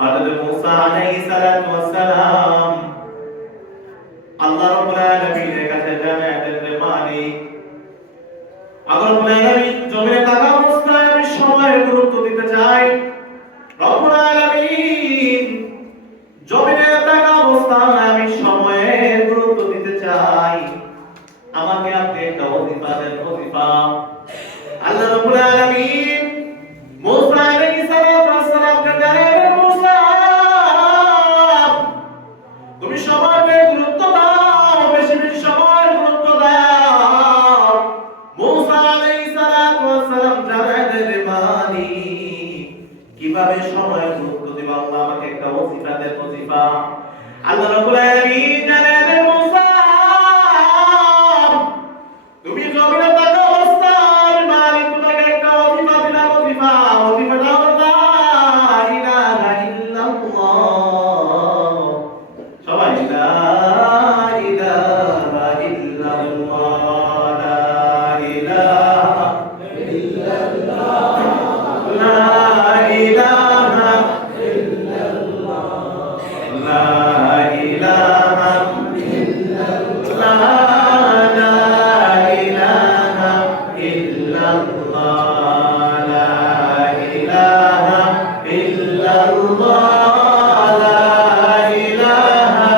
হযরত মুসা আলাইহিস সালাতু ওয়াস সালাম আল্লাহ রাব্বুল আলামিনের কাছে জানালেন যে মালিক, আল্লাহ রাব্বুল আলামিন জমিনে থাকা অবস্থায় আমি সময়ের গুরুত্ব দিতে চাই। রব্বুল আলামিন জমিনে থাকা অবস্থায় আমি সময়ের গুরুত্ব দিতে চাই। আমাকে আপনি একটা ওজিফা দেন, ওজিফা। আল্লাহ রাব্বুল আলামিন মুসা আলাইহিস সালামকে জানালেন, মুসা তুমি সময়ের গুরুত্ব দাও, বেশি বেশি সময়ের গুরুত্ব দাও। মুসা আলাইহিস সালাম জানালেন, মালিক কিভাবে সময়ের গুরুত্ব দিব? আল্লাহ আমাকে একটা ওজিফা দেন, ওজিফা। আল্লাহ রাব্বুল আলামিন জানালেন, মুসা তুমি জমিনে থাকা অবস্থায় মালিক তোমাকে একটা ওজিফা দিলাম, ওজিফা। ওজিফাটা হলো লা ইলাহা ইল্লাল্লাহ। সবাই লা ইলাহা ইল্লাল্লাহ, লা ইলাহা ইল্লাল্লাহ, লা ইলাহা ইল্লাল্লাহ, লা ইলাহা ইল্লাল্লাহ, লা ইলাহা ইল্লাল্লাহ, লা ইলাহা ইল্লাল্লাহ, লা ইলাহা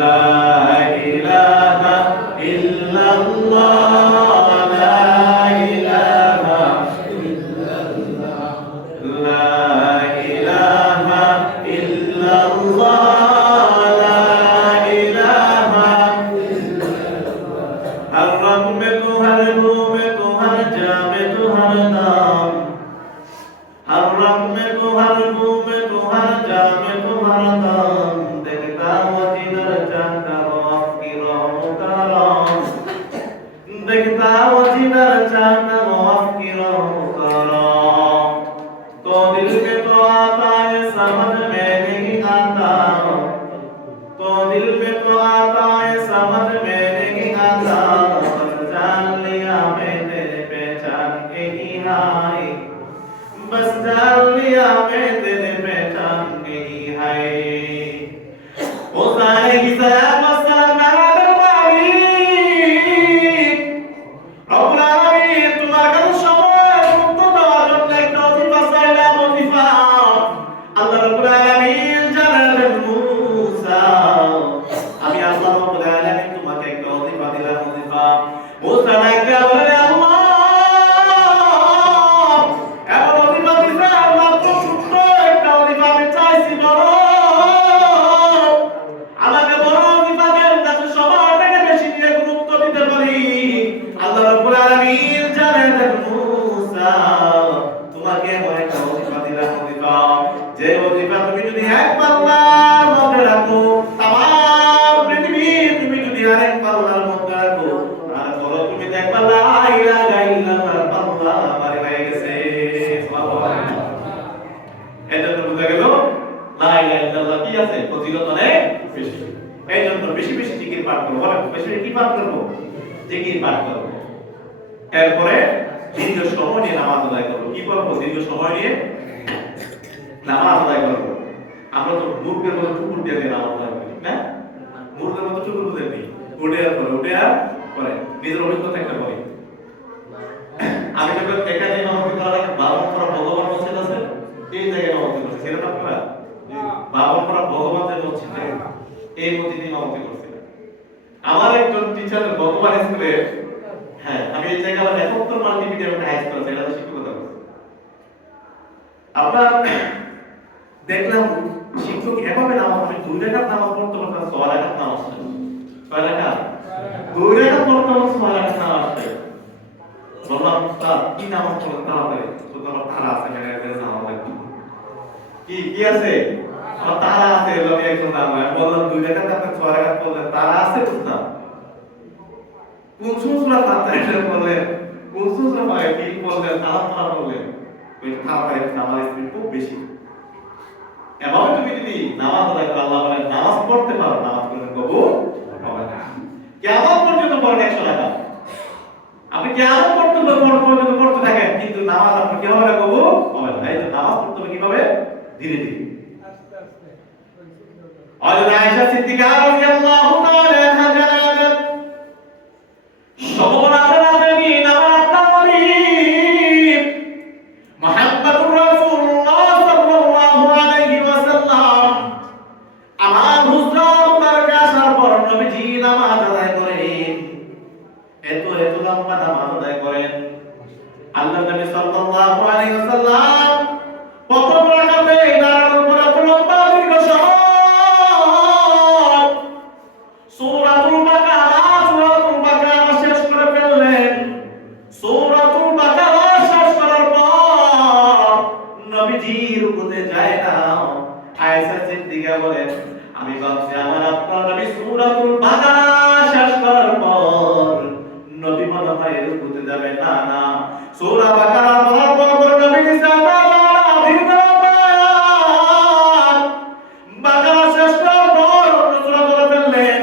লা ইলাহা ইল্লাল্লাহ, লা ইলাহা লা ইলাহা ইল্লাল্লাহ, লা ইলাহা हर रंग में तू, हर रूह में तू, हर जा में तू, हर नाम। हर रंग में तू, हर रूह में तू, हर जा में तू, हर नाम। देखता वो जिधर जाता वो आपकी राहों का राम। देखता वो जिधर जाता वो आपकी राहों का राम। तो दिल में तो आता है, समझ में नहीं आता। तो दिल में तो आता है, समझ में नहीं आता। बस जान लिया मैं तेरे पहचान के ही हाय। बस जान लिया मैं तेरे पहचान के ही हाय। मुसा अलैहिस सलाम नारायण मालिक রব্বুল আলামিন তোমার কাছে সময় মুক্ত দেওয়ার জন্য একটা ওজিফা চাইলাম, ওজিফা। আল্লাহ রাব্বুল আলামিন জানালেন, মুসা আমি আল্লাহ রাব্বুল আলামিন তোমাকে একটা ওজিফা দিলাম, ওজিফা। মুসা ডাকতে বললেন, আল্লাহ এমন ওজিফা দিছে, আল্লাহ তো ছোট্ট একটা ওজিফা আমি চাইছি বড়। আমাকে বড় ওজিফা দেন যাতে সময়টাকে বেশি দিয়ে গুরুত্ব দিতে পারি। আল্লাহ রাব্বুল আলামিন জানালেন, মুসা তোমাকে এমন একটা ওজিফা দিলাম, ওজিফা। যে ওজিফা তুমি যদি এক পাল্লার মধ্যে রাখো, তামাম পৃথিবী তুমি যদি আরেক পাল্লার মধ্যে রাখো, আর বলো তুমি দেখবা লা ইলাহা ইল্লাল্লাহ, পাল্লা আমার হয়ে গেছে। সুবহানাল্লাহ। এটা তো বুঝা গেল লা ইলাহা ইল্লাল্লাহ কি আছে, ফজিলত অনেক বেশি। এই জন্য বেশি বেশি জিকির পাঠ করব। বলেন বেশি বেশি কি পাঠ করব? জিকির পাঠ করব। এরপরে দীর্ঘ সময় নিয়ে নামাজ আদায় করব। কি করব? দীর্ঘ সময় নিয়ে নামাজ আদায় করব। আমরা তো মূর্খের মতো টুকুর দিয়ে নামাজ আদায় করি না? মূর্খের মতো টুকুর বুঝে নেই, উঠে আর পরে নিজের অভিজ্ঞতা একটা বলি। আমি যখন এখানে নামাজ পড়া বাবনপাড়া ভগবান মসজিদ আছে, এই জায়গায় নামাজ পড়ছি। সেটা আপনারা বাবনপাড়া ভগবান যে মসজিদ, এই মসজিদে নামাজ পড়ছি। আমার একজন টিচারের ভগবান স্কুলে, হ্যাঁ আমি এই জায়গায় আবার 71 মাল্টিমিডিয়াম একটা হাই স্কুল আছে, এটা শিক্ষকতা করছি। আপনার দেখলাম শিক্ষক এভাবে নামাজ পড়ে, 2 রাকাত নামাজ পড়তে পারতাম, 6 রাকাত নামাজ পড়ে। 6 রাকাত 2 রাকাত পড়তে পারতাম, 6 রাকাত নামাজ পড়ে। বললাম স্যার কি নামাজ পড়েন তাড়াতাড়ি? তো তোমার তারা আছে, এখানে নামাজ লাগবে কি কি আছে? আমার তারা আছে, আমি একজন নাম বললাম 2 রাকাত আপনি 6 রাকাত পড়লেন, তারা আছে বুঝলাম। কোন সূরা ফাতিহা পড়লেন, কোন সূরা পায় কি পড়লেন, তারা পড়লেন। ওই তাড়াতাড়ি নামাজ স্পিড খুব বেশি। এভাবে তুমি যদি নামাজ আদায় করো, আল্লাহ বলেন নামাজ পড়তে পারো, নামাজ পড়লে কবুল হবে না। কিয়ামত পর্যন্ত পড়েন 100 টাকা। আপনি কিয়ামত পর্যন্ত পড়তে থাকেন, কিন্তু নামাজ আপনি কি হবে না, কবুল হবে না। এই যে নামাজ পড়তে ধীরে ধীরে। হযরত আয়েশা সিদ্দিকা রাদিয়াল্লাহু তাআলা আনহা জানালেন, সর্বনাশের আগে আমার আপনার নবী মুহাম্মদুর রাসূলুল্লাহ সাল্লাল্লাহু আলাইহি ওয়াসাল্লাম আমার হুজুর তার আসার পর নবীজি নামাজ আদায় করেন, এত লম্বা নামাজ আদায় করেন। আল্লাহর নবী সাল্লাল্লাহু আলাইহি ওয়াসাল্লাম প্রথম রাকাতে দাঁড়ানোর পর এত লম্বা দীর্ঘ সময় সূরাতুল বাকারা শেষ করে ফেললেন। সূরাতুল বাকারা শেষ করার পর নবীজি রুকুতে যায় না। আয়েশা সিদ্দিকা বলেন, আমি ভাবছি আমার আপনার নবী সূরাতুল বাকারা শেষ করার পর নবী মনে হয় রুকুতে যাবে। না না, সূরা বাকারা পড়ার পর নবীজি সাল্লাল্লাহু আলাইহি ওয়াসাল্লাম বাকারা শেষ করার পর সূরা ধরে ফেললেন।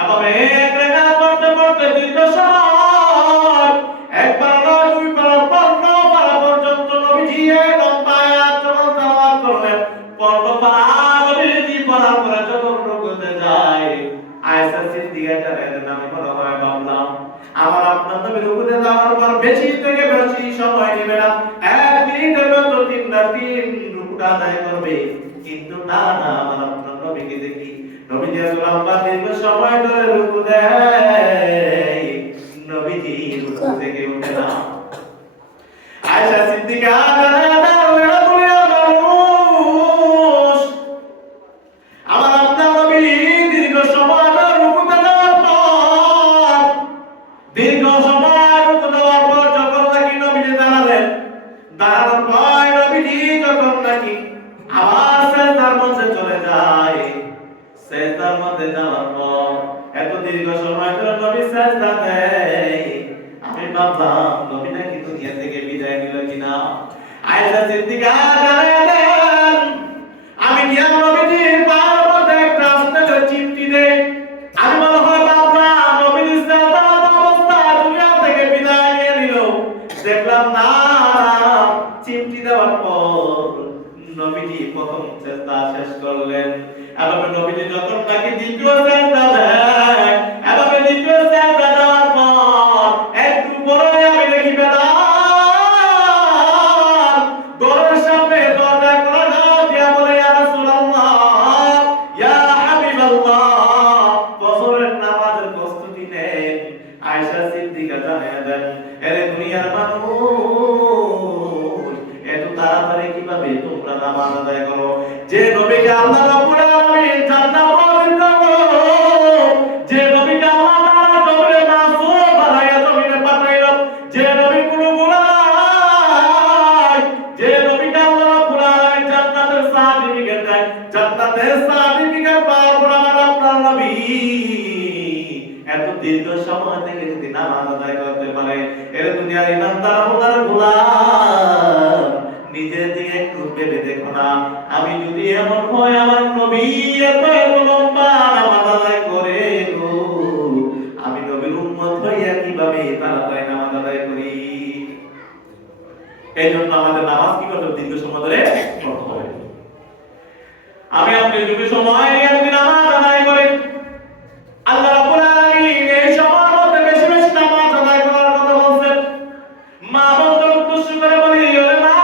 এভাবে এক রাকাত পড়তে পড়তে দীর্ঘ সময় একবার নয় দুই পারা পড়লো পারা পর্যন্ত নবীজি লম্বা আয়াত তেলাওয়াত করলেন। পড়লো পারা নবীজি পড়ার পরে যখন রুকুতে যায়, আয়েশা সিদ্দিকা জানেন, আমি মনে হয় ভাবলাম আমার আপনার নবী রুকুতে যাওয়ার পর বেশি থেকে বেশি সময় নেবে না, 1 মিনিটের মতো 3 রুকুটা আদায় করবে। কিন্তু না না, আমার আপনার নবীকে দেখি নবীজি লম্বা দীর্ঘ সময় ধরে রুকু দেয়, নবীজি রুকু থেকে উঠে না। আয়েশা সিদ্দিকা জানেন, আমার আপনার নবী দীর্ঘ সময় রুকুতে যাওয়ার পর যখন নাকি নবীজি দাঁড়ানোর পর নবীজি যখন নাকি আবার সিজদার মধ্যে চলে যায়, সিজদার মধ্যে যাওয়ার পর এত দীর্ঘ সময় ধরে নবী সিজদা দেয়, আমি ভাবলাম নবী নাকি দুনিয়া থেকে বিদায় নিল কিনা। আয়েশা সিদ্দিকা জানেন, আমি কি নবীজির পায়ের মধ্যে একটা আস্তে করে চিমটি দেই, আমি মনে হয় ভাবলাম নবীজি সিজদা অবস্থায় দুনিয়া থেকে বিদায় নিয়ে নিল। দেখলাম না, চিমটি দেওয়ার পর নবীজি প্রথম সিজদা শেষ করলেন। এভাবে নবীজি যখন নাকি দ্বিতীয় সিজদা দেয়, এভাবে দ্বিতীয় সিজদা দেওয়ার পর একটু পরে আমি দেখি বেলাল ঘরের সামনে দরজা খোলা দিয়া বলে, ইয়া রাসূলুল্লাহ, ইয়া হাবিবাল্লাহ, ফজরের নামাজের প্রস্তুতি নেন। আয়েশা সিদ্দিকা জানিয়ে দেন, এরে দুনিয়ার মানুষ, এত তাড়াতাড়ি কিভাবে তোমরা নামাজ আদায় করো? যে নবীকে আল্লাহ রাব্বুল আলামিন জান্নাত ওয়াজিব করলো, যে নবীকে আল্লাহ তাআলা জমিনে মাসুম বানায়া জমিনে পাঠাইলো, যে নবীর কোনো গুনাহ নাই, যে নবীকে আল্লাহ রাব্বুল আলামিন জান্নাতের সার্টিফিকেট দেয়, জান্নাতের সার্টিফিকেট পাওয়ার পর আমার আপনার নবী এত দীর্ঘ সময় থেকে যদি নামাজ আদায় করতে পারে, এর দুনিয়ার ইমানদার আল্লাহর গোলাম, নিজের দিকে একটু ভেবে দেখো না, আমি যদি এমন হয় আমার নবী এত লম্বা নামাজ আদায় করে গো, আমি নবীর উম্মত হইয়া কিভাবে তাড়াতাড়ি নামাজ আদায় করি? এই জন্য আমাদের নামাজ কি করতে দীর্ঘ সময় ধরে পড়তে হবে। আমি আপনি যদি সময় নিয়ে যদি নামাজ আদায় করি, আল্লাহ রাব্বুল আলামিন এই সময়ের মধ্যে বেশি বেশি নামাজ আদায় করার কথা বলছেন। মা বন্ধুর উদ্দেশ্য করে বলি, ওরে মা,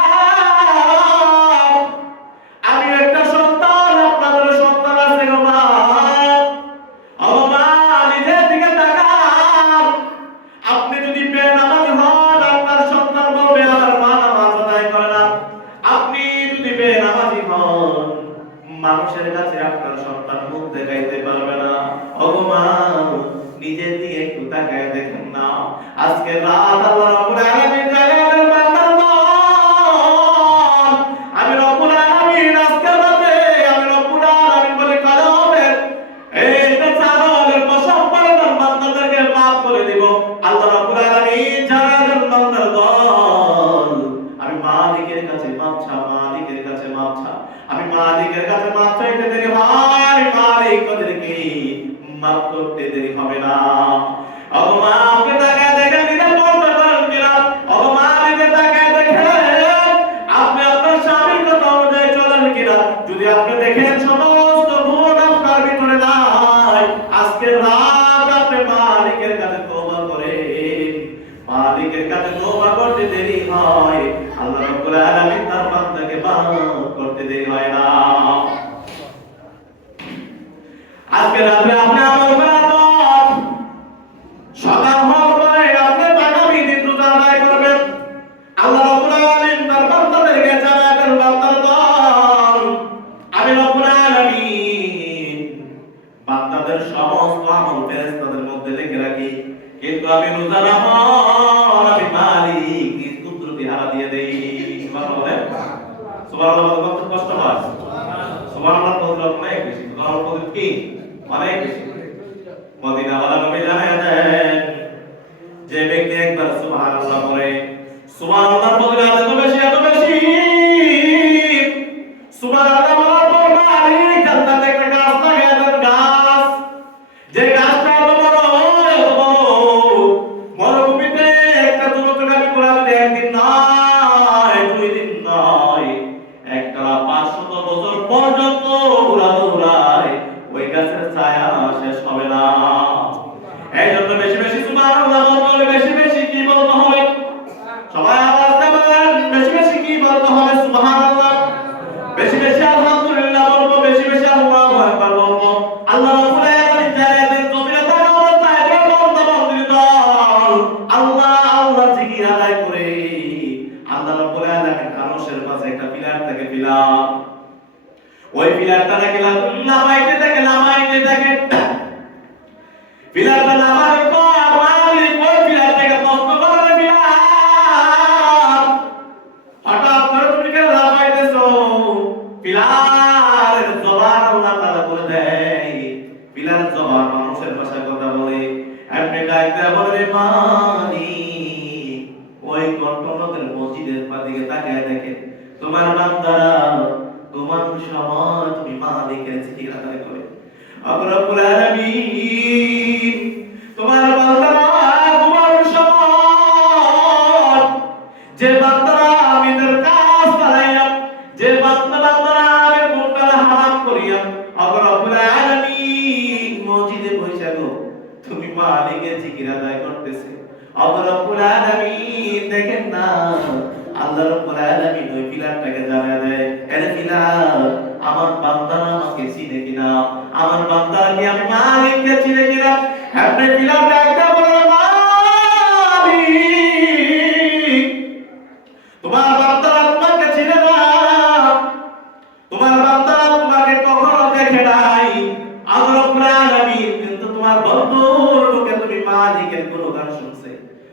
আমি একটা সন্তান, আপনাদের সন্তান আছে গো মা। ও মা, নিজের দিকে তাকান। আপনি যদি বেনামাজি হন, আপনার সন্তান বলবে আমার মা নামাজ আদায় করে না। আপনি যদি বেনামাজি হন, মানুষের কাছে আপনার সন্তান মুখ দেখাইতে পারবে না। ওগো নিজের দিকে একটু তাকায় দেখেন না, আজকে রাত আল্লাহ রাব্বুল আলামিন জানেন বান্দার মন, আমি রব্বুল আলামিন আজকে রাতে আমি রব্বুল আলামিন বলে কলবে এই বেচারাদের কসম করে বান্দাদেরকে maaf করে দিব। আল্লাহ রাব্বুল আলামিন জানেন বান্দার দল, আমি মালিকের কাছে maaf চা, মালিকের কাছে maaf চা, আমি মালিকের কাছে maaf চাইতে দেরি হয়, আমি মালিক ওদেরকে মাফ করতে দেরি হবে না। ওগো আপনি তাকায় দেখেন নিজে পড়তে পারেন কিনা? ওগো নিজে তাকায় দেখেন আপনি আপনার স্বামীর কথা অনুযায়ী চলেন কিনা? যদি আপনি দেখেন সমস্ত গুণ আপনার ভিতরে নাই, আজকে রাত আপনি মালিকের কাছে তওবা করেন। মালিকের কাছে তওবা করতে দেরি হয়, আল্লাহ রাব্বুল আলামিন তার বান্দাকে মাফ করতে দেরি হয় না। আজকে রাতে আপনি আমল করার সকাল হওয়ার পরে আপনি আগামী দিন রোজা আদায় করবেন। আল্লাহ রাব্বুল আলামিন তার বান্দাদেরকে জানাবেন, বান্দার দল, আমি রাব্বুল আলামিন বান্দাদের সমস্ত আমল ফেরেশতাদের মধ্যে লিখে রাখি, কিন্তু আমি রোজার আমল আমি মালিক নিজ কুদরতি হারা দিয়ে দেই। সুবহানাল্লাহ, সুবহানাল্লাহ। কত কষ্ট হয় সুবহানাল্লাহ, কত অনেক বেশি, সুবহানাল্লাহ কত কি অনেক বেশি। মদিনা ওয়ালা নবী জানায় দেন, যে ব্যক্তি একবার সুবহানাল্লাহ বলে, সুবহানাল্লাহ বলে এত বেশি এত বেশি, সুবহানাল্লাহ বলার পর মালিক জান্নাতে একটা গাছ লাগায় দেন। গাছ, যে গাছটা এত বড় এত বড়, মরুভূমিতে একটা দূরত্বগামী ঘোড়া যদি একদিন নয়, 2 দিন নয়, একটা 500 বছর পর্যন্ত ঘোড়া দৌড়ায়, ওই গাছের ছায়া শেষ হবে না। এই জন্য বেশি বেশি সুবহানাল্লাহ বলতে, বেশি বেশি কি বলতে হবে? সবাই আওয়াজ দেবেন, বেশি বেশি কি বলতে হবে? সুবহানাল্লাহ। বেশি বেশি আলহামদুলিল্লাহ বলবো, বেশি বেশি আল্লাহু আকবার বলবো। আল্লাহ রাব্বুল আলামিন জানেন জমিনে থাকা অবস্থায় যে বান্দা বান্দির দল আল্লাহ আল্লাহ জিকির আদায় করে, আল্লাহ রাব্বুল আলামিন আরশের পাশে একটা পিলার থাকে, পিলার, ওই পিলারটা থেকে লামাইতে থাকে, লামাইতে থাকে। পিলারটা নামার পর মালিক ওই পিলার থেকে প্রশ্ন করে, পিলার হঠাৎ করে তুমি কেন লামাইতেছো? পিলারের জবান আল্লাহ তাআলা করে দেয়, পিলারের জবান মানুষের ভাষায় কথা বলে, এমনি ডাকতে বলে, মালিক ওই কণ্ঠনদের মসজিদের দিকে তাকিয়ে দেখে তোমার বান্দারা তোমার সময় তুমি মালিকের জিকির আদায় করে। রব্বুল আলামিন তোমার বান্দারা তোমার সময়, যে বান্দারা আমিদের কাজ করাইয়া, যে বান্দারা আমি কোনটা হারাম করিয়া, রব্বুল আলামিন মসজিদে বসে গো তুমি মালিকের জিকির আদায় করতেছে। রব্বুল আলামিন দেখেন না, আল্লাহ রাব্বুল আলামিন ওই পিলারটাকে জানায় দেয়, আরে পিলার আমার বান্দারা আমাকে চিনে কিনা, আমার বান্দারা কি আমি মালিককে চিনে কিনা? আপনি পিলারটা একটা বলে, মালিক তোমার বান্দারা তোমাকে চিনে না, তোমার বান্দারা তোমাকে কখনো দেখে নাই। আল্লাহ রাব্বুল আলামিন কিন্তু তোমার বন্ধুর মুখে তুমি মালিকের গুণগান শুনছে,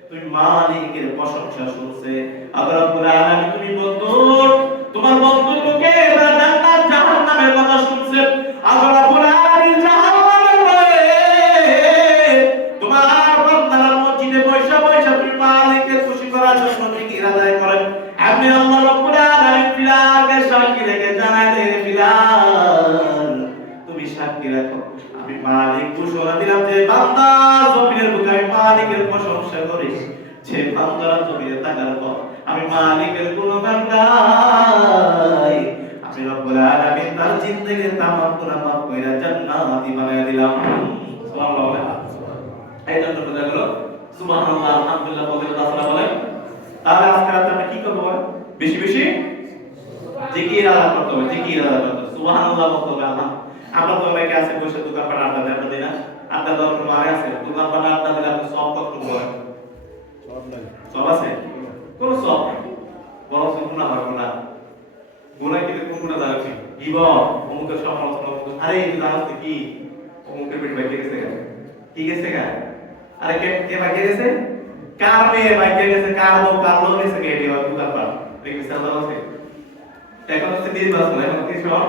তুমি মালিকের প্রশংসা শুনছে। আল্লাহ রাব্বুল আলামিন তুমি বন্ধুর, তোমার বন্ধুর মুখে জান্নাত জাহান্নামের কথা শুনছে। আল্লাহ রাব্বুল আলামিন জাহান্নামের ভয়ে তোমার বান্দারা মসজিদে বসে বসে তুমি মালিকের খুশি করার জন্য জিকির আদায় করেন। আপনি আল্লাহ রাব্বুল আলামিন পিলারকে সাক্ষী রেখে জানায় দেন, পিলার তুমি সাক্ষী রাখো আমি মালিক ঘোষণা দিলাম যে বান্দা জমিনের বুকে আমি মালিকের প্রশংসা করি, যে বান্দারা জমিনে থাকার পর আমি মালিকের গুণগান গাই, আমি রব্বুল আলামিন তার জিন্দেগির তামাম গুনাহ মাফ কইরা জান্নাতি বানায়া দিলাম। সুবহানাল্লাহ। এই জন্য বোঝা গেল সুবহানাল্লাহ আলহামদুলিল্লাহ বলে তাআলা বলেন। তাহলে আজকে রাতে আমরা কি করব? বেশি বেশি জিকির আদায় করতে হবে, জিকির আদায় করতে হবে, সুবহানাল্লাহ বলতে হবে। আমরা তো অনেকে আছে বসে দোকানপাট আড্ডা দেয়, আমরা দিই না? আড্ডা দেওয়ার কোনো মানে আছে? দোকানপাট আড্ডা দিলে আপনি সব কত করেন? সব আছে? কোনো সব নাই, বরং গুনাহ হয়, গুনাহ। গুনাহ কি কোন গুনাহ জানেন? গীবত, অমুকের সমালোচনা, আরে এই জানাস কি অমুকের পেট বাইকে গেছে, কি গেছে গা? আরে কে কে বাইকে গেছে? কার মেয়ে বাইকে গেছে, কার বউ কার লোক গেছে, কে দিও দোকানপাট দেখি সাল্লাহ আছে। এখন হচ্ছে নির্বাচন, এখন কি সব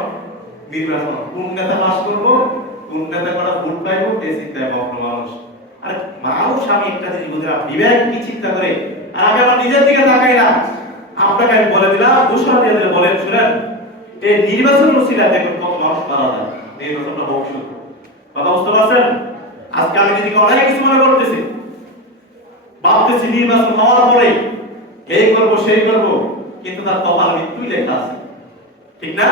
নির্বাচন, কোন নেতা পাস করবো, কোন নেতা করা ভোট পাইবো, এই চিন্তায় মগ্ন মানুষ। আরে মানুষ আমি একটা জিনিস বুঝলাম, বিবেক কি চিন্তা করে, আর আমি আমার নিজের দিকে তাকাই না। আপনাকে আমি বলে দিলাম, ঘোষণা দিয়ে দিলে বলেন, শুনেন এই নির্বাচন উসিলা দেখুন কত মানুষ মারা যায়, নির্বাচনটা হোক শুধু। কথা বুঝতে পারছেন? আজকে আমি যদি অনেক কিছু মনে করতেছি, ভাবতেছি নির্বাচন হওয়ার পরে এই করবো সেই করবো, কিন্তু তার কপালে মৃত্যুই লেখা আছে, ঠিক না?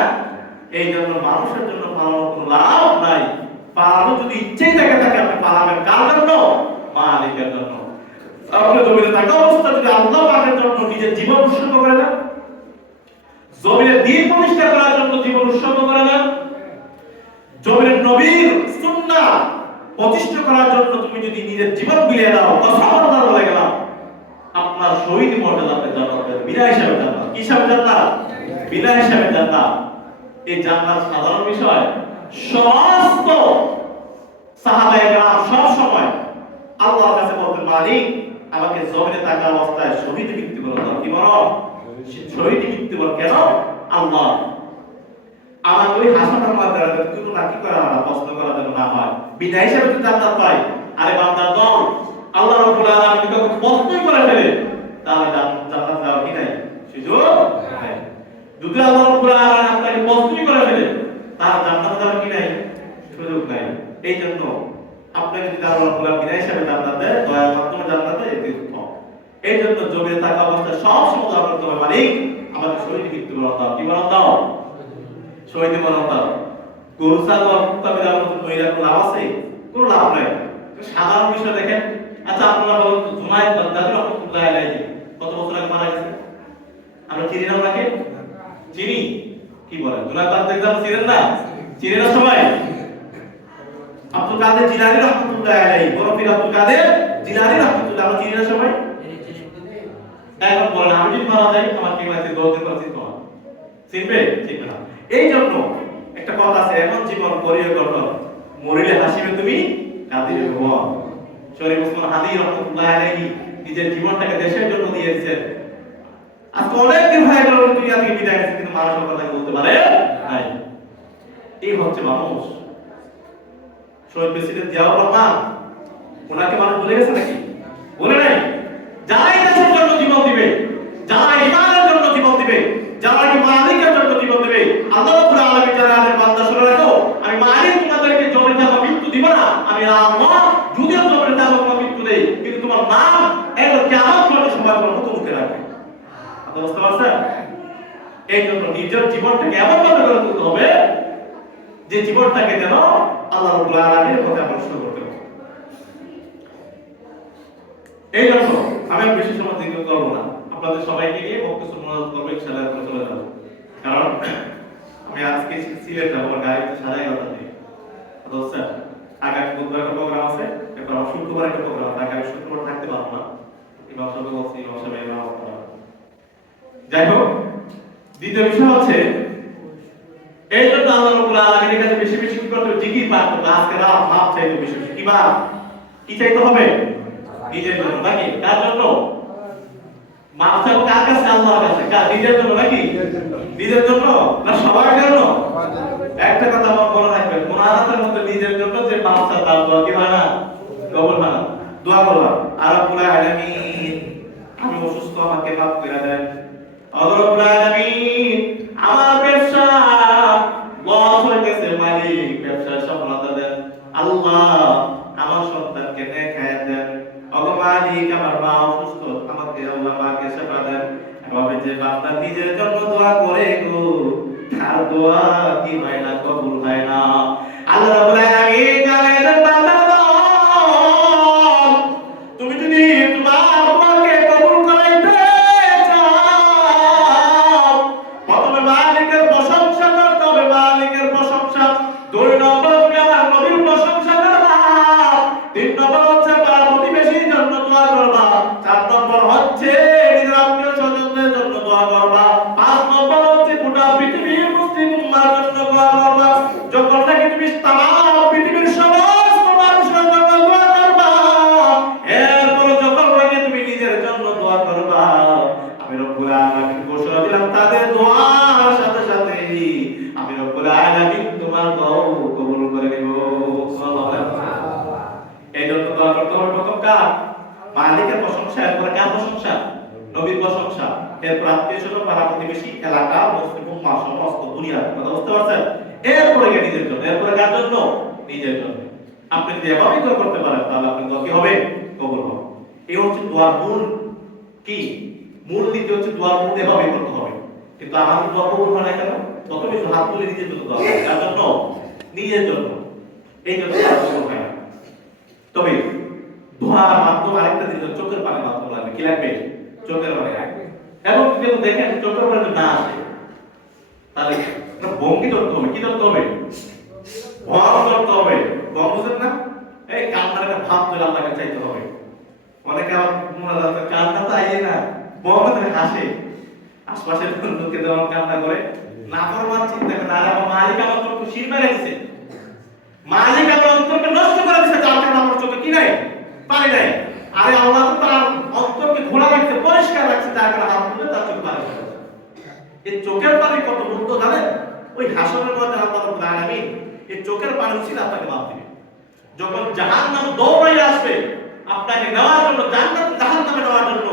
এই জন্য মানুষের জন্য পালানোর কোনো লাভ নাই। পালানো যদি ইচ্ছেই থাকে আপনি পালাবেন কার জন্য? মালিকের জন্য। আপনি জমিনে থাকা অবস্থা যদি আল্লাহ পাকের জন্য নিজের জীবন উৎসর্গ করে দেন, জমিনে দ্বীন প্রতিষ্ঠা করার জন্য জীবন উৎসর্গ করে দেন, জমিনে নবীর সুন্নাহ প্রতিষ্ঠা করার জন্য তুমি যদি নিজের জীবন বিলিয়ে দাও, কসম আল্লাহর বলে গেলাম, আপনার শহীদ মর্যাদা আপনি জান্নাত পাবেন। বিনা হিসাবে জান্নাত। কি হিসাবে জান্নাত? বিনা হিসাবে জান্নাত। এই জান্নাত সাধারণ বিষয়। সমস্ত সাহাবায়ে কেরাম সব সময় আল্লাহর কাছে বলতেন, মালিক আমাকে জমিনে থাকা অবস্থায় শহীদ মৃত্যুবরণ দাও। কি বলো? শহীদ মৃত্যুবরণ কেন? আল্লাহ আমার ওই হাসপাতাল মাদ্রাসা কোনো নাকি করা হয় না, প্রশ্ন করা যেন না হয়। বিনা হিসাবে যদি জান্নাত পাই, আরে বান্দার দল আল্লাহ রাব্বুল আলামিন যদি প্রশ্নই করে ফেলে, তাহলে জান্নাত যাওয়ার কি নাই? সুযোগ নাই। যদি আল্লাহ রাব্বুল আলামিন আপনাকে প্রশ্নই করে ফেলে, তাহলে জান্নাত যাওয়ার কি নাই? সুযোগ নাই। এই জন্য আপনাকে যদি আল্লাহ রাব্বুল আলামিন বিনা হিসাবে জান্নাত দেয়, দয়ার মাধ্যমে জান্নাতে এটি উত্তম। এই জন্য জমিনে থাকা অবস্থায় সব সময় দোয়া করতে হবে, মালিক আমাকে শহীদ মৃত্যুবরণ দাও। কি বরণ দাও? শহীদ মরণ দাও। গরু ছাগল কুত্তা মতো মহিলার কোনো লাভ আছে? কোনো লাভ নাই। সাধারণ বিষয় দেখেন। আচ্ছা আপনারা বলুন তো, জুনায়েদ বাগদাদি রাহমাতুল্লাহি আলাইহি কত বছর আগে মারা গেছে? আমরা চিনি না ওনাকে? চিনি? কি বলেন? জুনায়েদ বাগদাদি চিনেন না? চিনেন না সবাই? আব্দুল কাদের জিলানী রাহমাতুল্লাহি আলাইহি, বড় পীর আব্দুল কাদের জিলানী রাহমাতুল্লাহি, আমরা চিনি না সবাই? এখন বলেন, আমি যদি মারা যাই আমার কি আছে? 10 দিন পর চিনতে হবে। চিনবে? চিনবে না। এই জন্য একটা কথা আছে, এখন জীবন করিয়ে গঠন, মরিলে হাসিবে তুমি কাঁদিবে ভুবন। শরীফ ওসমান হাদি রাহমাতুল্লাহি আলাইহি নিজের জীবনটাকে দেশের জন্য দিয়েছেন। আজকে অনেক দিন হয়ে গেল দুনিয়া থেকে বিদায় নিয়েছে, কিন্তু মানুষের কথা বলতে পারে নাই। এই হচ্ছে মানুষ। শহীদ প্রেসিডেন্ট জিয়াউর রহমান, ওনাকে মানুষ ভুলে গেছে নাকি? বলে নাই? যারাই দেশের জন্য জীবন দিবে, যারা ইমানের জন্য জীবন দিবে, যারা কি মালিকের জন্য জীবন দিবে, আল্লাহ রাব্বুল আলামিন যারা আমাদের বান্দা শুনে রাখো, আমি মালিক তোমাদেরকে জমিনে থাকা মৃত্যু দিব না। আমি আল্লাহ যদিও জমিনে থাকা মৃত্যু দেই, কিন্তু তোমার নাম একবার কিয়ামত পর্যন্ত সবার মুখে রাখবে। আপনারা বুঝতে পারছেন? এই জন্য নিজের জীবনটাকে এমন ভাবে গড়ে তুলতে হবে যে জীবনটাকে যেন আল্লাহ রাব্বুল আলামিনের কথা অনুসরণ করতে হবে। এই জন্য আমি বেশি সময় জিজ্ঞেস করবো না, আপনাদের সবাইকে নিয়ে বক্তব্য মনোযোগ করবো, ইনশাআল্লাহ করে চলে যাবো। কারণ আমি আজকে সিলেট যাবো, আমার গাড়িতে সাজাই কথা নেই। স্যার আগামী বুধবার একটা প্রোগ্রাম আছে, এরপর শুক্রবার একটা প্রোগ্রাম আছে, আগামী শুক্রবার থাকতে পারবো না। ইমাম সাহেব বলছি, ইমাম সাহেব এলাম। যাই হোক, দ্বিতীয় বিষয় হচ্ছে এই জন্য আল্লাহ রাব্বুল আলামিনের কাছে বেশি বেশি কি করতে হবে? জিকির পাঠ করতে। আজকে রাত মাপ চাইতে বেশি বেশি। কি মাপ? কি চাইতে হবে? নিজের জন্য নাকি কার জন্য? মাপ চাইবো কার কাছে? আল্লাহর কাছে। কার? নিজের জন্য নাকি? নিজের জন্য না সবার জন্য? একটা কথা আমার মনে রাখবেন, মুনাজাতের মধ্যে নিজের জন্য যে মাপ চাই তার দোয়া কি হয় না? কবুল হয় না। দোয়া করবা, আর রাব্বুল আলামিন আমি অসুস্থ, আমাকে মাফ করে দেন। আল্লাহ রাব্বুল আলামিন আমার ব্যবসা লস হইতেছে, মালিক ব্যবসা সফলতা দেন। আল্লাহ আমার সন্তানকে নেক হায়াত দেন। ওগো মালিক আমার মা অসুস্থ, আমাকে আল্লাহ মাকে সেবা দেন। এভাবে যে বান্দা নিজের জন্য দোয়া করে গো, তার দোয়া কি হয় না? কবুল হয় না। আল্লাহ রাব্বুল আলামিন জানেন বান্দা তুমি যদি তোমার দোয়াকে কবুল করাইতে চাও, প্রথমে মালিকের প্রশংসা করতে হবে। মালিকের প্রশংসা। 2 নম্বর তুমি আমার নবীর প্রশংসা করবা। 3 নম্বর হচ্ছে পাড়া প্রতিবেশীর জন্য দোয়া করবা। 4 নম্বর হচ্ছে নিজের আত্মীয় স্বজনদের জন্য দোয়া করবা। 5 নম্বর হচ্ছে গোটা পৃথিবীর মুসলিম উম্মার জন্য দোয়া করবা। যখন নাকি তুমি তামাম পৃথিবীর সমস্ত মানুষের জন্য দোয়া করবা, এরপরে যখন নাকি তুমি নিজের জন্য দোয়া করবা, আমি রব্বুল আলামিন ঘোষণা দিলাম তাদের দোয়ার সাথে সাথে আমি রব্বুল আলামিন তোমার দোয়া কবুল করে নিব। সুবহানাল্লাহ। এই জন্য দোয়া করতে হবে প্রথম কার? মালিকের প্রশংসা, এরপর কার প্রশংসা? নবীর প্রশংসা, এরপর আত্মীয়স্বজন, পাড়া প্রতিবেশী, এলাকা, মুসলিম উম্মাহ, সমস্ত দুনিয়ার কথা বুঝতে পারছেন? এরপরে নিজের জন্য, এরপরে কার জন্য? নিজের জন্য। আপনি যদি এভাবেই দোয়া করতে পারেন, তাহলে আপনার দোয়া কি হবে? কবুল হবে। এই হচ্ছে দোয়ার মূল কি? মূল নীতি হচ্ছে দোয়ার মূল এভাবেই করতে হবে। কিন্তু আমাদের দোয়া কবুল হয় না কেন? তত বেশি কিন্তু হাত তুলে নিজের জন্য দোয়া করে, যার জন্য নিজের জন্য, এই জন্য হয়। তবে দোয়ার মাধ্যমে আরেকটা জিনিস চোখের পানি মাধ্যমে লাগবে, কি লাগবে? চোখের পানি লাগবে। এবং কেউ দেখেন চোখের পানি না আসে, তাহলে ভঙ্গি ধরতে হবে, কি ধরতে হবে? ভঙ্গ ধরতে হবে। ভঙ্গ বুঝেন না? এই কান্নার একটা ভাব ধরে আল্লাহকে চাইতে হবে। অনেকে আমার মনে হয় কান্না তো আইয়ে না, ভঙ্গ ধরে হাসে, আশপাশের লোকে যেমন কান্না করে, না করবার চিন্তা করে, আর আমার মালিক আমার চোখে শির মেরে দিছে, মালিক আমার অন্তরকে নষ্ট করে দিছে, যার কারণে আমার চোখে কি নাই? পানি নাই। আরে আল্লাহ তো তার অন্তরকে খোলা রাখছে, পরিষ্কার রাখছে, যার কারণে হাত তুলে তার চোখে পানি পড়ে। এই চোখের পানি কত মূল্য জানেন? ওই হাসরের মধ্যে আল্লাহ রাব্বুল আলামিন এই চোখের পানি ছিল আপনাকে মাপ দিবে। যখন জাহান্নাম দৌড়াইয়া আসবে আপনাকে নেওয়ার জন্য, জান্নাত জাহান্নামে নেওয়ার জন্য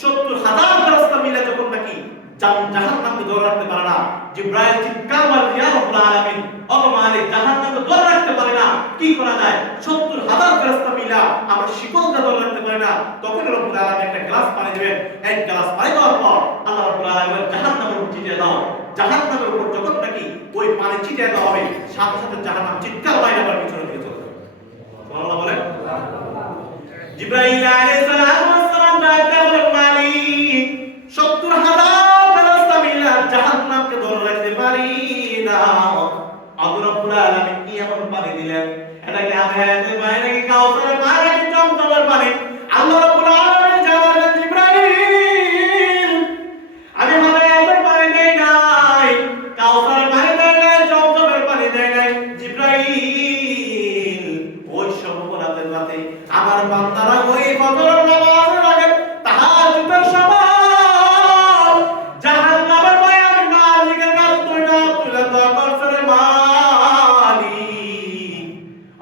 ৭০,০০০ ফেরেশতা মিলে যখন নাকি জাহান্নামকে ধরে রাখতে পারে না, জিবরাইল চিৎকার মারে, ইয়া রাব্বুল আলামিন, ও মালিক, জাহান্নামকে ধরে রাখতে পারে না, কি করা যায়? ৭০,০০০ ফেরেশতা মিলে আমার শিকলটা ধরে রাখতে পারে না। তখন রব্বুল আলামিন একটা গ্লাস পানি দিবেন, এক গ্লাস পানি দেওয়ার পর আল্লাহ রাব্বুল আলামিন জাহান্নামের উপর ছিটিয়ে দাও। জাহান্নামের উপর যখন নাকি ওই পানি ছিটিয়ে দেওয়া হবে, সাথে সাথে জাহান্নাম চিৎকার মারে আবার পিছনে দিকে চলে যাবে। সুবহানাল্লাহ বলেন। জিবরাইল আলাইহিস সালাম ডাকতে বলেন, মালিক, ৭০,০০০ ফেরেশতা মিলে জাহান্নামকে ধরে রাখতে পারি না। আল্লাহ রাব্বুল আলামিন কি এমন পানি দিলেন? এটা কি আমের পানি নাকি কাউসারের পানি নাকি জমজমের পানি? আল্লাহ রাব্বুল আলামিন জানালেন, জিবরাইল, আমি হামের পানি দেই নাই, কাউসারের পানি দেই নাই, জমজমের পানি দেই নাই। জিবরাইল, ওই সর্বরাতের রাতে আমার বান্দারা ওই ফজরের নামাজের আগে তাহাজ্জুদের সময় জাহান্নামের ভয়ে আমি মালিকের কাছে দুইটা তুলে দোয়া করছে, রে মালিক,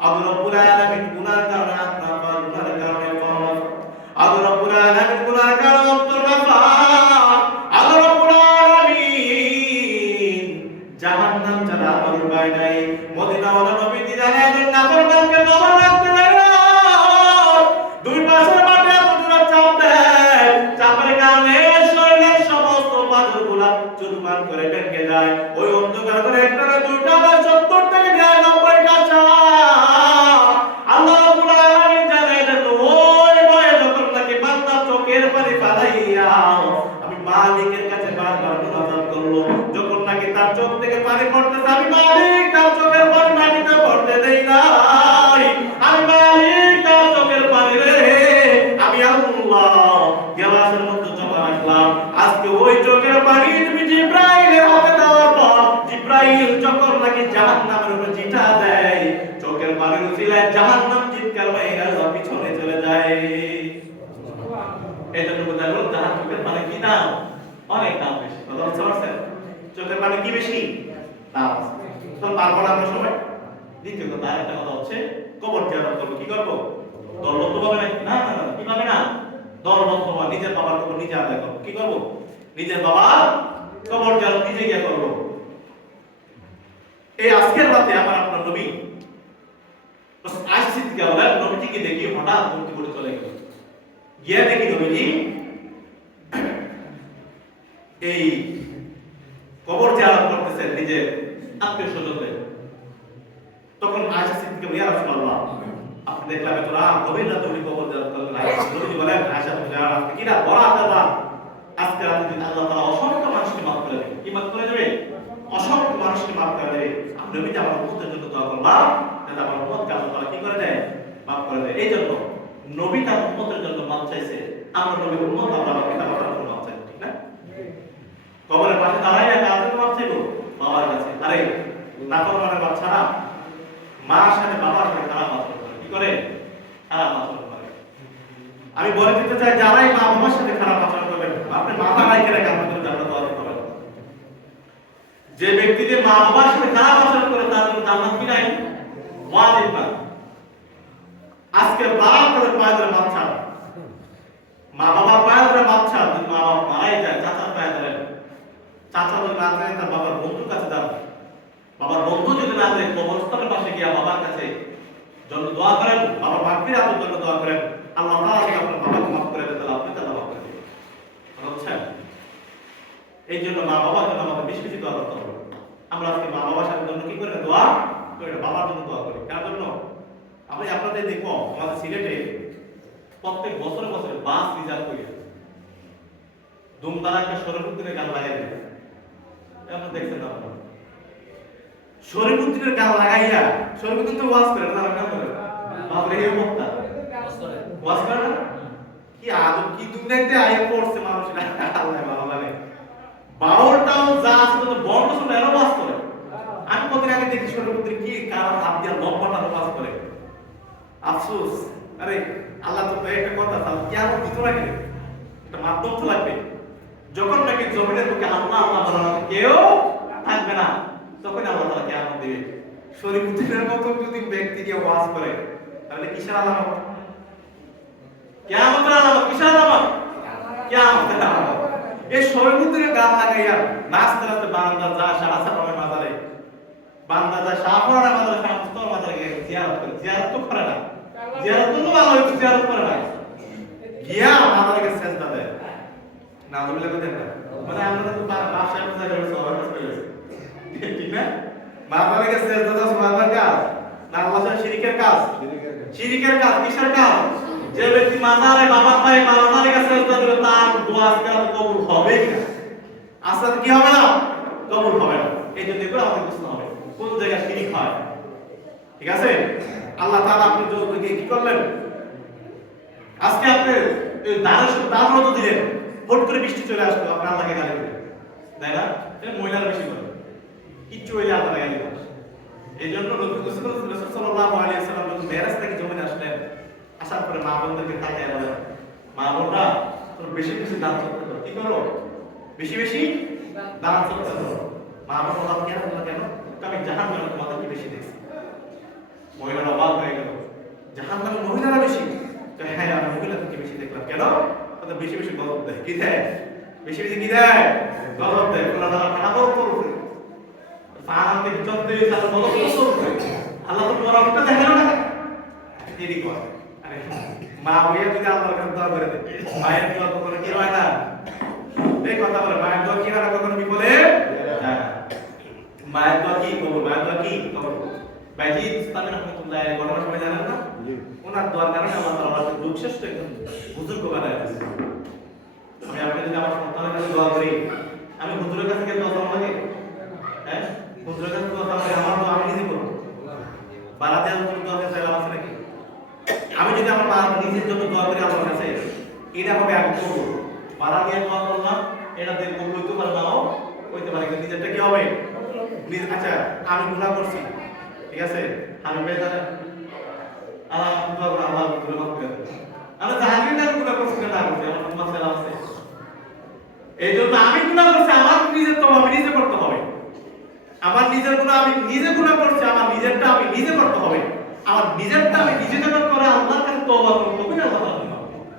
আল্লাহ রাব্বুল আলামিন গুনার কারণে আপনার গুনার কারণে ক্ষমা, আল্লাহ রাব্বুল আলামিন গুনার কারণে অন্তর রাফা, আল্লাহ রাব্বুল আলামিন জাহান্নাম ছাড়া আমার উপায় নাই। মদিনাওয়ালা নবীজি জানেন যে নাফরমানকে কবর রাখতে দেয় না, দুই পাশের মাঠে এত জোরে চাপ দেয়, চাপের কারণে শরীরের সমস্ত পাথরগুলা চুরমার করে ভেঙে যায়। ওই অন্ধকার করে একটা না দুইটা না ৭০ থেকে ৯৯টা চাপ আল্লাহ রাব্বুল আলামিন জানেন, ওই ভয়ে যখন নাকি বান্দা চোখের পানি ফেলাইয়া আমি মালিকের কাছে বারবার মুনাজাত করলো, যখন নাকি তার চোখ থেকে পানি পড়তেছে, আমি মালিক তার চোখের পানি মাটিতে পড়তে দেই নাই, আমি মালিক তার চোখের পানি রে আমি আল্লাহ গ্লাসের মধ্যে জমা রাখলাম। আজকে ওই চোখের পানি তুমি জিবরাইলের হাতে দেওয়ার পর জিবরাইল যখন নাকি জাহান্নামের উপর চিঠা দেয়, চোখের পানির উসিলায় জাহান্নাম চিৎকার মাইরা পিছনে চলে যায়। এটা তো বোঝা গেল চোখের পানি কি দাম? অনেক দাম বেশি। কথা বুঝতে পারছেন? চোখের পানি কি বেশি দাম আছে। তো পারবো না আমরা সবাই। দ্বিতীয় কথা, আরেকটা কথা হচ্ছে, কবর জিয়ারত করবো, কি করবো? দলবদ্ধ ভাবে না, না না, কি ভাবে না, দলবদ্ধ ভাবে নিজের বাবার কবর নিজে আদায় করবো। কি করবো? নিজের বাবার কবর জিয়ারত নিজে গিয়ে করবো। এই আজকের রাতে আমার আপনার নবী আশিক থেকে বলেন, নবীজিকে দেখি হঠাৎ মুক্তি করে চলে গেল। গিয়ে দেখি নবীজি এই কবর জিয়ারত করতেছেন নিজের আত্মীয় স্বজনদের। তখন আয়েশা সিদ্দিকা বলে, ইয়া রাসূলুল্লাহ, আপনি দেখলাম এত রাত গভীর রাতে উনি কবর জিয়ারত করলেন। নবীজি বলেন, আয়েশা তুমি জানো আজকে কি রাত? বড় রাতের রাত। আজকে রাতে যদি আল্লাহ তাআলা অসংখ্য মানুষকে মাফ করে দেবে। কি মাফ করে দেবে? অসংখ্য মানুষকে মাফ করে দেবে। আমি নবীজি আমার উম্মতের জন্য দোয়া করলাম যাতে আমার উম্মতকে আল্লাহ তাআলা কি করে দেয়? মাফ করে দেয়। এইজন্য নবী তার উম্মতের জন্য মাফ চাইছে, আমরা নবীর উম্মত আমরা তাআলার জন্য মাফ চাই, ঠিক না? কবরের পাশে দাঁড়াইয়া কার জন্য মাফ চাইবো? বাবার কাছে। আরে নাফরমানের বাচ্চারা মার সাথে বাবার সাথে খারাপ আচরণ করে। কি করে? খারাপ আচরণ করে। আমি বলে দিতে চাই, যারাই মা বাবার সাথে খারাপ আচরণ করবেন, আপনি মাথা রাইখে রেখে আপনাদের জন্য দোয়া করতে পারেন। যে ব্যক্তি যে মা বাবার সাথে খারাপ আচরণ করে তার জন্য জান্নাত কি নাই? ওয়াজিব না। আজকে বাবা করে পায়ে ধরে মাপ ছাড়, মা বাবা পায়ে ধরে মাপ ছাড়। যদি মা বাবা মারাই যায়, চাচার পায়ে ধরেন। চাচা যদি না যায়, তার বাবার বন্ধুর কাছে যান। বাবার বন্ধু যদি না যায়, কবরস্থানের পাশে গিয়া বাবার কাছে জন্য দোয়া করেন, বাবার মাগফিরাতের জন্য দোয়া করেন। আল্লাহ তাআলা যদি আপনার বাবাকে মাফ করে দেন, তাহলে আপনি তাকে মাফ করে দিবেন। বুঝছেন? এই জন্য মা বাবার জন্য আমাদের বেশি বেশি দোয়া করতে হবে। আমরা আজকে মা বাবার সাথে জন্য কি করে দোয়া করি, বাবার জন্য দোয়া করি। কার জন্য? আমি আপনাদের দেখো আমাদের সিলেটে প্রত্যেক বছরে বছরে বাস রিজার্ভ করি, দুমদারা একটা শরীফুদ্দিনের গান লাগাই দেয়, আপনারা দেখছেন না? আপনারা শরীফুদ্দিনের গান লাগাইয়া, শরীফুদ্দিন তো ওয়াজ করে না, গান করে বাপরে এই বক্তা ওয়াজ করে না, কি আদব কি দুনিয়াতে আইয়া পড়ছে মানুষ, আল্লাহ ভালো লাগে। বাউলটাও যা আছে তো বন্ধ শুনে এর ওয়াজ করে। আমি কতদিন আগে দেখি শরীফুদ্দিন কি কার হাত দিয়ে লম্বাটা ওয়াজ করে, আফসোস। আরে আল্লাহ তো একটা কথা তাও কিয়ামত দিত নাকি, একটা মাধ্যম তো লাগবে। যখন নাকি জমিনের বুকে আল্লাহ আল্লাহ বলার কেউ থাকবে না, তখন আল্লাহ তাআলা কিয়ামত দিবে। শরীফুদ্দিনের মতো যদি ব্যক্তিকে ওয়াজ করে তাহলে কিসের আলামত? কিয়ামতের আলামত। কিসের আলামত? কিয়ামতের আলামত। এই শরীফুদ্দিনের গান লাগাইয়া নাচতে নাচতে বান্দা যা সারা পাবে মাজারে, বান্দা যা শাহপুরানা মাজারে, শাহপুর মাজারে গিয়ে জিয়ারত করে। জিয়ারত তো করে না, জিয়ারত তো ভালো হইতো, জিয়ারত করে না, গিয়া মাজারে গিয়ে সেজদা দেয়। নাউজুবিল্লাহ কইতেন না, মানে আমরা তো বাসায় পূজা করে সবার কাছে পেয়েছি, ঠিক না? মাজারে গিয়ে সেজদা দেওয়া সুবহানাল্লাহ কাজ না, আল্লাহর সাথে শিরকের কাজ। শিরকের কাজ। কিসের কাজ? যে ব্যক্তি মাজারে বাবা পায় মাজারে গিয়ে সেজদা দিবে তার দোয়া আজকে কবুল হবে কি না? আজকে কি হবে না? কবুল হবে না। এই জন্য এগুলো আমাদের বুঝতে হবে কোন জায়গায় শিরক হয়, ঠিক আছে? আল্লাহ তাআলা আপনি কি করলেন, আজকে আপনি দারুণ তো দিলেন, হট করে বৃষ্টি চলে আসলো, আপনি আল্লাহকে গালি দিলেন, তাই না? মহিলারা বেশি করে কিচ্ছু হইলে আল্লাহ গালি দেন। এই জন্য রাসূল সাল্লাল্লাহু আলাইহি ওয়াসাল্লাম যখন মেরাজ থেকে জমিনে আসলেন, আসার পরে মা বোনদেরকে তাকিয়ে বলেন, মা বোনরা তোমরা বেশি বেশি দান করতে করো, কি করো? বেশি বেশি দান করতে করো। মা বোন বলল, কেন? কেন? আমি জাহান্নামে তোমাদেরকে বেশি দেখছি। মহিলারা অবাক হয়ে গেল, জাহান্নামে মহিলারা বেশি? হ্যাঁ, আমি মহিলাদেরকে বেশি দেখলাম। কেন? তাদের বেশি বেশি গজব দেয়। কি দেয়? বেশি বেশি কি দেয়? গজব দেয়। আল্লাহ তাআলা খারাপ করবে, সাহাবাকে বিচত দিয়ে তার গজব করবে। আল্লাহ তো বড়টা দেখে না, দেরি করে। আরে মা হইয়া যদি আল্লাহর কাছে দোয়া করে দেয়, মায়ের দোয়া কখনো কি হয় না? এই কথা বলে, মায়ের দোয়া কি হয় না, কখনো বিপদে যায় না। মায়ের দোয়া কি কবুল, মায়ের দোয়া কি কবুল। বাইজি ইসলামী রহমাতুল্লাহ আলাইহি বর্ণনা সবাই জানেন না? ওনার দোয়ার কারণে আল্লাহ তাআলা দুঃশ্রেষ্ঠ একজন বুজুর্গ বানায় দিয়েছেন। আমি আপনি যদি আমার সন্তানের কাছে দোয়া করি, আমি হুজুরের কাছে গিয়ে দোয়া চাওয়া লাগে? হ্যাঁ, হুজুরের কাছে দোয়া চাওয়া লাগে, আমার দোয়া আমি নিজে করব। বারাতে হুজুরের দোয়া কাছে চাইলাম আছে নাকি? আমি যদি আমার নিজের জন্য দোয়া করি আল্লাহর কাছে, এটা হবে আমি করব। বারা দিয়ে দোয়া করলাম, এটা দিয়ে কবুল হইতে পারে, নাও হইতে পারে, কিন্তু নিজেরটা কি হবে? আচ্ছা, আমি গুনাহ করছি, ঠিক আছে, আমি বেজারে আল্লাহ দোয়া করে আল্লাহ করে মাফ করে দেন। আমি জাহাঙ্গীরদার গুনাহ করছি না, করছি আমার উম্মাত ফেলা আছে, এই জন্য আমি গুনাহ করছি, আমার নিজের তো আমি নিজে করতে হবে। আমার নিজের গুনাহ আমি নিজে গুনাহ করছি, আমার নিজেরটা আমি নিজে করতে হবে। আমার নিজেরটা আমি নিজে যখন করে আল্লাহর কাছে তওবা করব, তখন আল্লাহ তাআলা মাফ করবেন।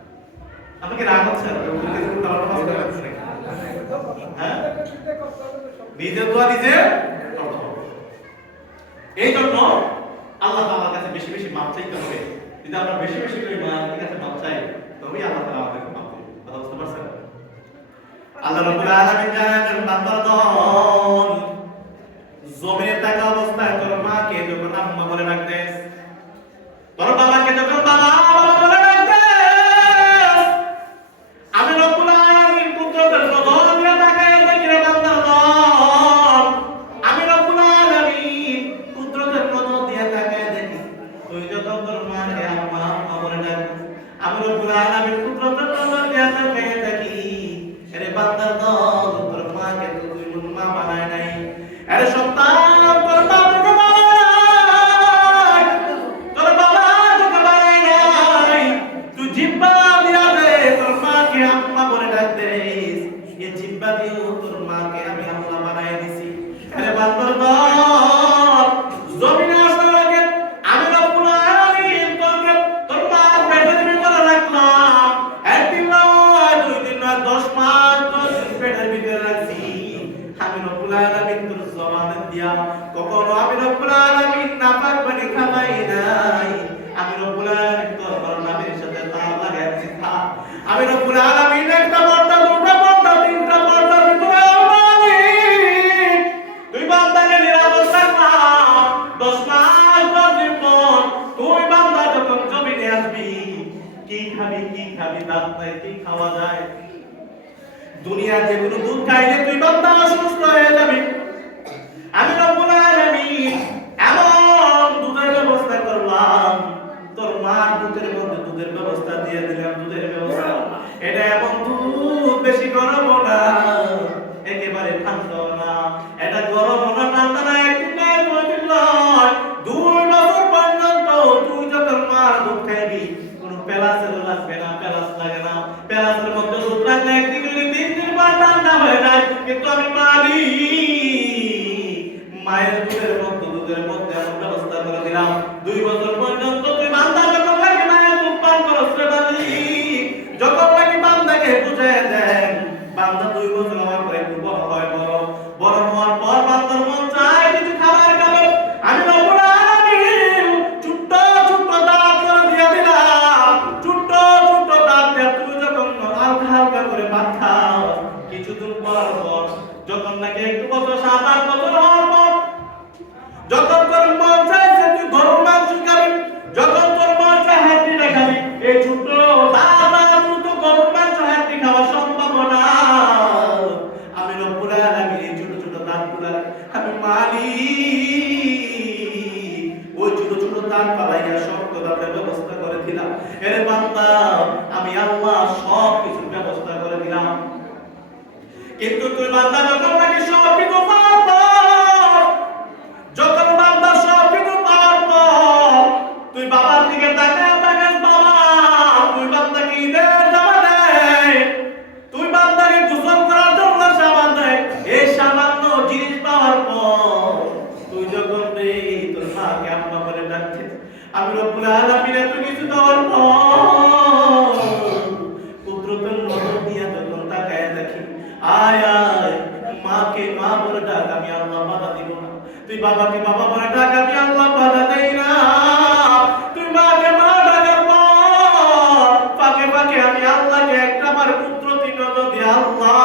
আপনাকে রাগ হচ্ছে না? হ্যাঁ, নিজের দোয়া নিজে করতে হবে। এই জন্য আল্লাহ তাআলার কাছে বেশি বেশি মাপ চাইতে হবে। যদি আমরা বেশি বেশি করে মায়ের কাছে মাপ চাই, তবেই আল্লাহ তাআলা আমাদেরকে মাপ দিবেন। কথা বুঝতে পারছেন? আল্লাহ রাব্বুল আলামিন জানেন বান্দার দল জমিনে থাকা অবস্থায় তোর মাকে যখন আম্মা বলে ডাকতে, তোর বাবাকে যখন বাবা বাবা বলে ডাকতে, আমি রব্বুল আলামিন কুদরতের নজর দিয়ে তাকায় দেখি রে বান্দার দল, আমি রব্বুল আলামিন কুদরতের নজর দিয়ে তাকায় দেখি তুই যখন তোর মাকে আম্মা আম্মা বলে ডাকতে, আমি রব্বুল আলামিন কুদরতের নজর দিয়ে তাকায় দেখি আরে বান্দার দল তোর মাকে তুই মা বানায় নাই, আরে সন্তান তোর বাবাকে বানায়, তোর বাবা তোকে বানায় নাই, তুই জিহ্বা দিয়া দে তোর মাকে আম্মা বলে ডাকতে, এই জিহ্বা দিয়েও তোর মাকে আমি আম্মা বানায় দিছি। আরে বান্দার দল জমিনে আসার আগে আমি রব্বুল আলামিন তোকে তোর মার পেটের ভিতরে রাখলাম, একদিন নয়, দুই দিন নয়, 10 মাস 10 দিন পেটের ভিতরে রাখছি। আমি রব্বুল আলামিন তোর জবান দিয়া কখনো আমি রব্বুল আলামিন নাপাক পানি খাওয়াই নাই, আমি রব্বুল আলামিন তোর নামের সাথে তার লাগাইছি খা, আমি রব্বুল আলামিন একটা পর্দা, দুটো পর্দা, তিনটা পর্দার ভিতরে মালিক তুই বান্দাকে দাঁত নাই, কি খাওয়া যায়? দুনিয়ার যে কোনো দুধ খাইলে তুই বান্দা অসুস্থ হয়ে যাবি। আমি রব্বুল আলামিন এমন দুধের ব্যবস্থা করলাম, তোর মার দুধের মধ্যে দুধের ব্যবস্থা দিয়ে দিলাম, দুধের ব্যবস্থা। এটা এমন দুধ, বেশি গরম না, একেবারে ঠান্ডা না, এটা গরম না, ঠান্ডা না, একদিন নয়, 2 দিন নয়, 2 বছর পর্যন্ত তুই যখন মার দুধ খাইবি কোনো পেলাসের লাগবে না, পেলাস লাগে না। পেলাসের মধ্যে দুধ রাখলে একদিন 3 দিন পর ঠান্ডা হয়ে যায়, কিন্তু আমি মায়ের দুধের মধ্যে এমন ব্যবস্থা করে দিলাম, 2 বছর পর্যন্ত তুই বান্দা যখন লাগে মায়ের দুধ পান করস রে মালিক, যখন লাগে বান্দাকে বুঝায় দেন, বান্দা 2 বছর হওয়ার পরে একটু বড় হয়, বড় হওয়ার পর বান্দার মন চায় কিছু খাবার খাবে। আমি রব্বুল আলামিন ছোট্ট ছোট্ট দাঁত করে দিয়ে দিলাম, ছোট্ট ছোট্ট দাঁত দিয়ে তুই যখন হালকা হালকা করে ভাত খাও, কিছুদিন পর যখন নাকি একটু বছর 7-8 বছর হওয়ার পর যখন তোর মন চাইছে তুই গরুর মাংস খাবি, যখন তোর মন চায় হাড্ডিটা খাবি, এই ছোট দাদা তুই তো গরুর মাংস হাড্ডি খাওয়া সম্ভব না। আমি রব্বুল আলামিন এই ছোট ছোট দাঁতগুলা আমি মালিক ওই ছোট ছোট দাঁত পালাইয়া শক্ত দাঁতের ব্যবস্থা করে দিলাম। এর বান্দা আমি আল্লাহ সব কিছুর ব্যবস্থা করে দিলাম, কিন্তু তুই বান্দা যখন নাকি সব কিছু পারবো, যখন বান্দা সব কিছু পারবো, তুই বাবার দিকে তাকাস, বাবা তুই বান্দাকে ঈদের জামা দেয়, তুই বান্দাকে গোসল করার জন্য সাবান দেয়, এই সামান্য জিনিস পাওয়ার পর তুই যখন তোর মাকে আম্মা বলে ডাকছিস, আমি রব্বুল আলামিন এত কিছু দেওয়ার পর কুদরতের নজর দিয়া যখন তাকায় দেখি, আয় আয় মাকে মা বলে ডাক, আমি আল্লাহ বাধা দিব না। তুই বাবাকে বাবা বলে ডাক, আমি আল্লাহ বাধা দেই না। তুই মাকে মা ডাকার পর ফাঁকে ফাঁকে আমি আল্লাহকে একটা বার কুদরতি নজর দিয়ে আল্লাহ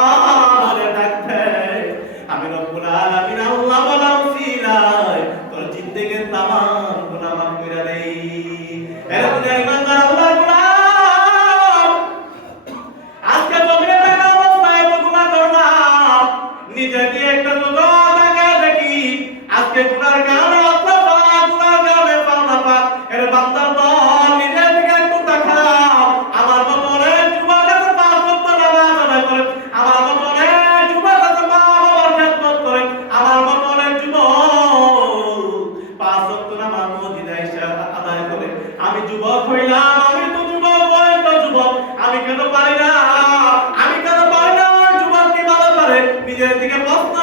বলে ডাক দেয়। আমি রব্বুল আলামিন আল্লাহ বলা উসিলায় তোর জিন্দেগির তামাম গুনাহ মাফ করে দেই। এরকম ইমানদার আল্লাহর গোলাম, আজকে জমিনে থাকা অবস্থায় তো গুনাহ করলাম, নিজেকে একটা জগৎ দেখা দেখি, আজকে গুনার কারণে আল্লাহ পাক, গুনার কারণে পাওনা পাক, এর বান্দার দল নিজের দিকে একটু তাকাও। আমার মত অনেক যুবক আছে 5 ওয়াক্ত নামাজ আদায় করে, আমার মত অনেক যুবক আছে মা বাবার খেদমত করে, আমার মত অনেক যুবক 5 ওয়াক্ত নামাজ মসজিদে এসে আদায় করে। আমি যুবক হইলাম, আমি তো যুবক, ওই তো যুবক, আমি কেন পারি না? আমি কেন পারি না? ওই যুবক কি ভালো পারে? নিজের দিকে প্রশ্ন